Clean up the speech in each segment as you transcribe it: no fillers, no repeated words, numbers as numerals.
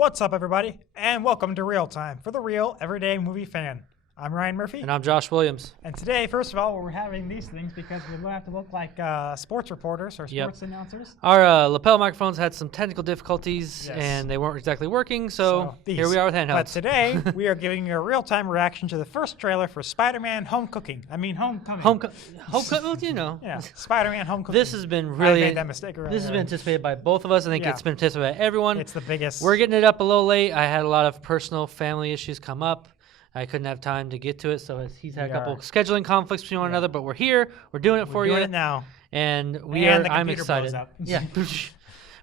What's up, everybody, and welcome to Real Time for the real everyday movie fan. I'm Ryan Murphy. And I'm Josh Williams. And today, first of all, we're having these things because we have to look like sports reporters or sports announcers. Our lapel microphones had some technical difficulties, and they weren't exactly working, so here we are with handhelds. But today, we are giving you a real-time reaction to the first trailer for Spiderman Homecoming. Homecoming, you know. Yeah, Spider-Man Homecoming. This has been really... I made that mistake earlier. This has been anticipated by both of us. I think it's been anticipated by everyone. It's the biggest. We're getting it up a little late. I had a lot of personal family issues come up. I couldn't have time to get to it, so he's had a couple scheduling conflicts between one another. But we're here. We're doing it for you. We're doing it now, and I'm excited. Yeah.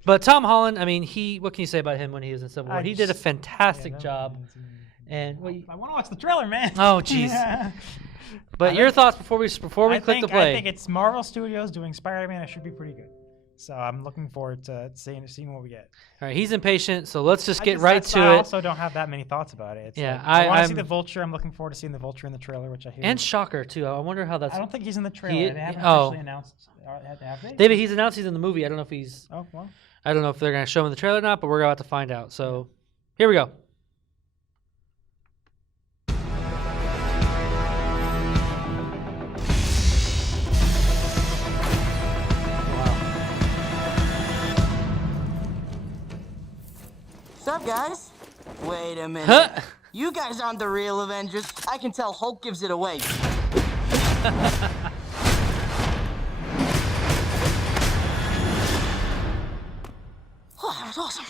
But Tom Holland, I mean, what can you say about him when he was in Civil War? He did a fantastic job. And I want to watch the trailer, man. Oh, jeez. But your thoughts before we click the play? I think it's Marvel Studios doing Spider-Man. It should be pretty good. So I'm looking forward to seeing what we get. All right, he's impatient, so let's just get right to it. I also don't have that many thoughts about it. It's I want to see the Vulture. I'm looking forward to seeing the Vulture in the trailer, which I hear. And Shocker too. I wonder how that's. I don't think he's in the trailer. They haven't officially announced. Have they? David, he's announced he's in the movie. I don't know if he's. Oh well. I don't know if they're going to show him in the trailer or not, but we're about to find out. So, here we go. What's up, guys? Wait a minute. Huh? You guys aren't the real Avengers. I can tell Hulk gives it away. Oh, that was awesome.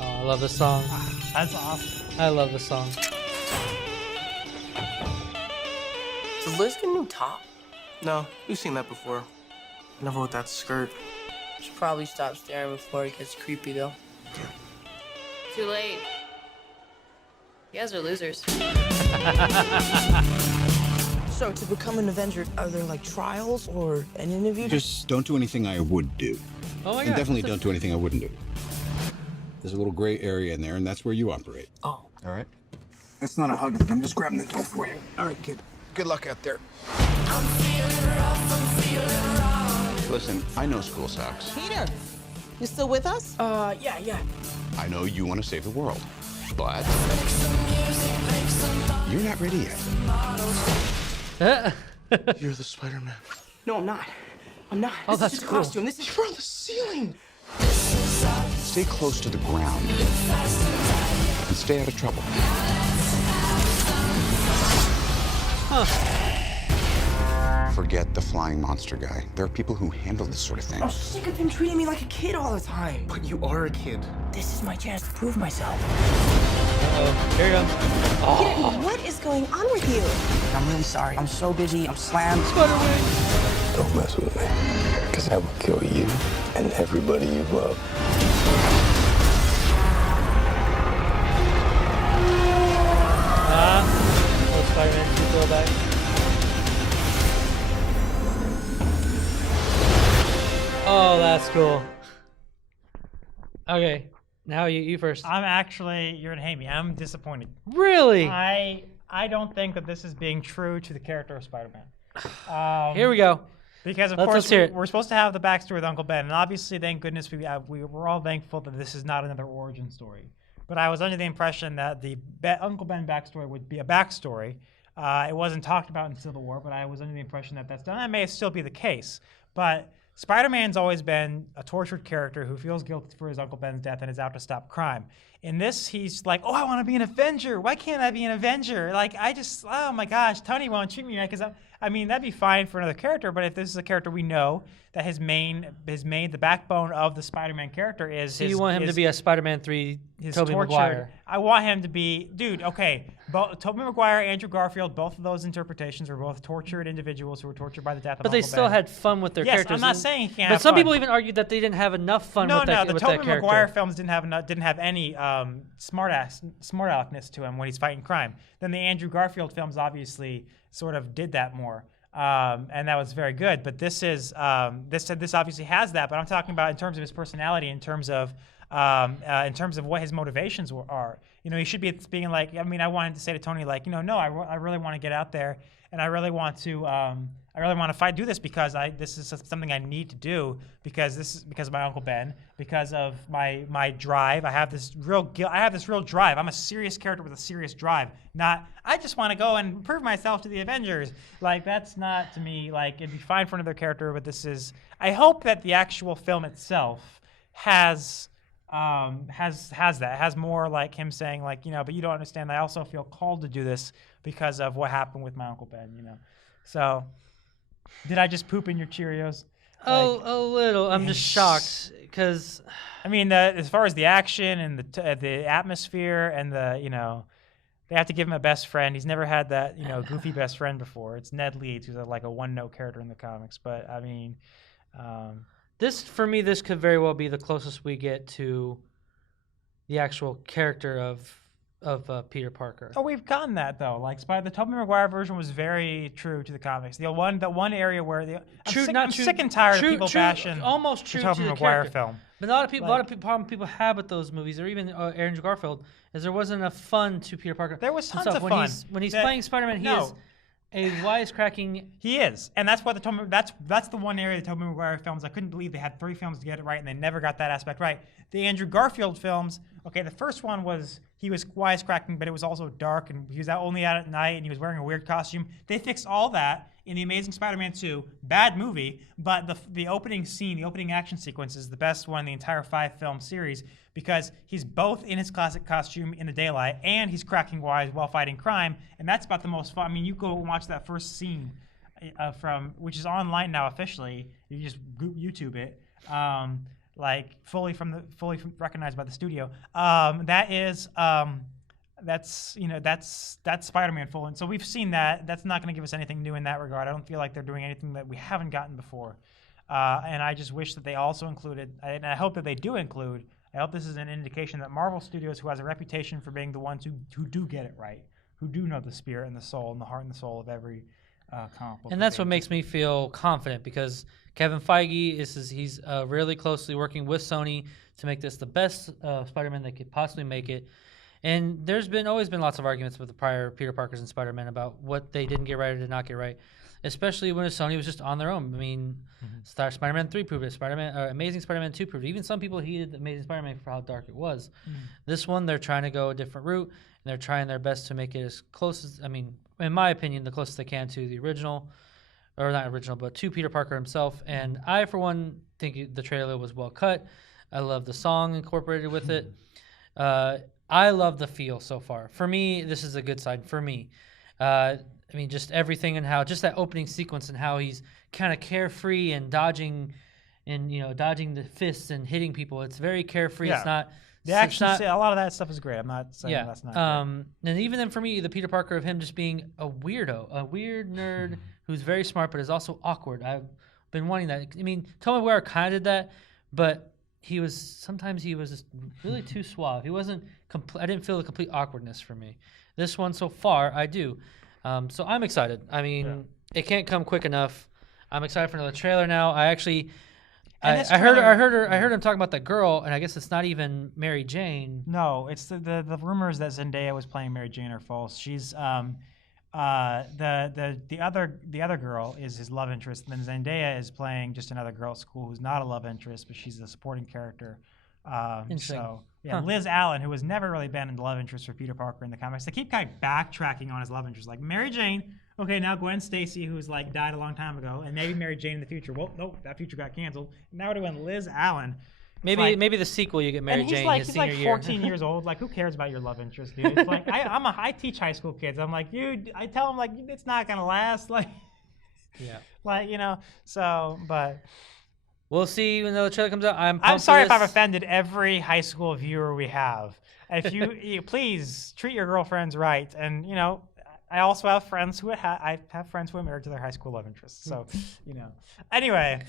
Oh, I love this song. That's awesome. I love this song. Does Liz get a new top? No, we've seen that before. Never with that skirt. Should probably stop staring before it gets creepy, though. Too late. You guys are losers. So, to become an Avenger, are there like trials or an interview? Just don't do anything I would do. Oh my God. And definitely don't do anything I wouldn't do. There's a little gray area in there, and that's where you operate. Oh. All right? That's not a hug. I'm just grabbing the door for you. All right, kid. Good luck out there. Listen, I know school sucks. Peter, you still with us? Yeah. I know you want to save the world, but you're not ready yet. You're the Spider-Man. No, I'm not. I'm not. Oh, this that's is just cool. a costume. This is From the ceiling. Stay close to the ground and stay out of trouble. Forget the flying monster guy. There are people who handle this sort of thing. I'm sick of him treating me like a kid all the time. But you are a kid. This is my chance to prove myself. Uh-oh. Here you go. Peter, what is going on with you? I'm really sorry. I'm so busy. I'm slammed. Spider-Man. Don't mess with me, because I will kill you and everybody you love. Little Spider-Man 2 throwback. Oh, that's cool. Okay, now you first. I'm actually, you're gonna hate me. I'm disappointed. Really? I don't think that this is being true to the character of Spider-Man. Here we go. Because of Let's course hear it. we're supposed to have the backstory with Uncle Ben, and obviously, thank goodness we're all thankful that this is not another origin story. But I was under the impression that the Uncle Ben backstory would be a backstory. It wasn't talked about in Civil War, but I was under the impression that that's done. That may still be the case, but Spider-Man's always been a tortured character who feels guilty for his Uncle Ben's death and is out to stop crime. In this, he's like, oh, I want to be an Avenger. Why can't I be an Avenger? Like, oh my gosh, Tony won't treat me right, because I mean, that'd be fine for another character, but if this is a character we know that the backbone of the Spider-Man character is So you want him to be a Spider-Man 3 Tobey tortured. Maguire. I want him to be, dude, okay, Tobey Maguire, Andrew Garfield, both of those interpretations were both tortured individuals who were tortured by the death of But they Uncle still Ben. had fun with their Yes, characters. I'm not saying he can't But have some fun. people even argued that they didn't have enough fun with that the with Tobey that character. Maguire films didn't have any smart aleckness to him when he's fighting crime. Then the Andrew Garfield films obviously sort of did that more. And that was very good. But this is this obviously has that. But I'm talking about in terms of his personality, in terms of what his motivations are. You know, he should be being like. I mean, I wanted to say to Tony like, you know, no, I really want to get out there, and I really want to I really want to do this because this is something I need to do because of my Uncle Ben, because of my drive. I have this real drive. I'm a serious character with a serious drive. Not I just want to go and prove myself to the Avengers. Like that's not to me like it'd be fine for another character, but this is. I hope that the actual film itself has more like him saying like but you don't understand. I also feel called to do this because of what happened with my Uncle Ben. So. Did I just poop in your Cheerios? Oh, a little. I'm just shocked because, I mean, as far as the action and the atmosphere and they have to give him a best friend. He's never had that goofy best friend before. It's Ned Leeds, who's like a one-note character in the comics. But I mean, this could very well be the closest we get to the actual character of Peter Parker. Oh, we've gotten that though. Like the Tobey Maguire version was very true to the comics. The one area where I'm sick and tired of people bashing almost true the Tobey to the Maguire character. film. But a lot of problem people have with those movies, or even Andrew Garfield, is there wasn't enough fun to Peter Parker. There was tons of fun. When he's playing Spider-Man, he is a wisecracking. He is, and that's what that's the one area of the Tobey Maguire films I couldn't believe they had 3 films to get it right, and they never got that aspect right. The Andrew Garfield films, okay, the first one was he was wisecracking, but it was also dark, and he was only out at night, and he was wearing a weird costume. They fixed all that in The Amazing Spider-Man 2. Bad movie, but the opening scene, the opening action sequence is the best one in the entire 5-film series because he's both in his classic costume in the daylight and he's cracking wise while fighting crime, and that's about the most fun. I mean, you go and watch that first scene which is online now officially. You just YouTube it. Like fully recognized by the studio. That's Spider-Man full, and so we've seen that. That's not going to give us anything new in that regard. I don't feel like they're doing anything that we haven't gotten before, and I just wish that they also included. And I hope that they do include. I hope this is an indication that Marvel Studios, who has a reputation for being the ones who do get it right, who do know the spirit and the soul and the heart and the soul of every comic book. And that's what makes me feel confident because Kevin Feige he's really closely working with Sony to make this the best Spider-Man they could possibly make it. And there's always been lots of arguments with the prior Peter Parkers and Spider-Man about what they didn't get right or did not get right, especially when Sony was just on their own. I mean, Spider-Man 3 proved it. Amazing Spider-Man 2 proved it. Even some people hated Amazing Spider-Man for how dark it was. This one, they're trying to go a different route, and they're trying their best to make it as close as, I mean, in my opinion, the closest they can to the original, or not original, but to Peter Parker himself. And I, for one, think the trailer was well cut. I love the song incorporated with it. I love the feel so far. For me, this is a good side for me. I mean, just everything and how, just that opening sequence and how he's kind of carefree and dodging the fists and hitting people. It's very carefree. Yeah. It's not... The action, a lot of that stuff is great. I'm not saying that's not great. And even then for me, the Peter Parker of him just being a weirdo, a weird nerd who's very smart but is also awkward. I've been wanting that. I mean, Tobey Maguire kind of did that, but sometimes he was just really too suave. He wasn't, I didn't feel the complete awkwardness for me. This one so far, I do. So I'm excited. I mean, it can't come quick enough. I'm excited for another trailer now. I heard him talking about that girl, and I guess it's not even Mary Jane. No, it's the rumors that Zendaya was playing Mary Jane are false. She's the other girl is his love interest, and then Zendaya is playing just another girl at school who's not a love interest, but she's a supporting character. So yeah, Liz Allen, who has never really been in the love interest for Peter Parker in the comics, they keep kind of backtracking on his love interest, like Mary Jane. Okay, now Gwen Stacy, who's like died a long time ago, and maybe Mary Jane in the future. Well, no, that future got canceled. Now we're doing Liz Allen. Maybe the sequel you get Mary Jane his senior year. He's like 14 years old. Like, who cares about your love interest, dude? It's like I teach high school kids. I'm like, dude, I tell them like it's not gonna last. Like, yeah, So, but we'll see when the trailer comes out. I'm sorry if I've offended every high school viewer we have. If you please treat your girlfriends right, and I also have friends who I have friends who are married to their high school love interests. So, Anyway.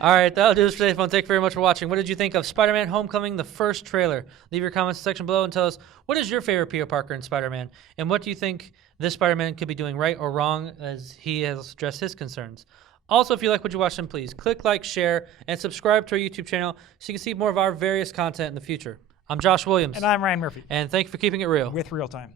All right, that'll do this for today's fun. Thank you very much for watching. What did you think of Spider-Man Homecoming, the first trailer? Leave your comments in the section below and tell us what is your favorite Peter Parker in Spider-Man, and what do you think this Spider-Man could be doing right or wrong as he has addressed his concerns. Also, if you like what you watched, then please click like, share, and subscribe to our YouTube channel so you can see more of our various content in the future. I'm Josh Williams. And I'm Ryan Murphy. And thank you for keeping it real. With ReelTime.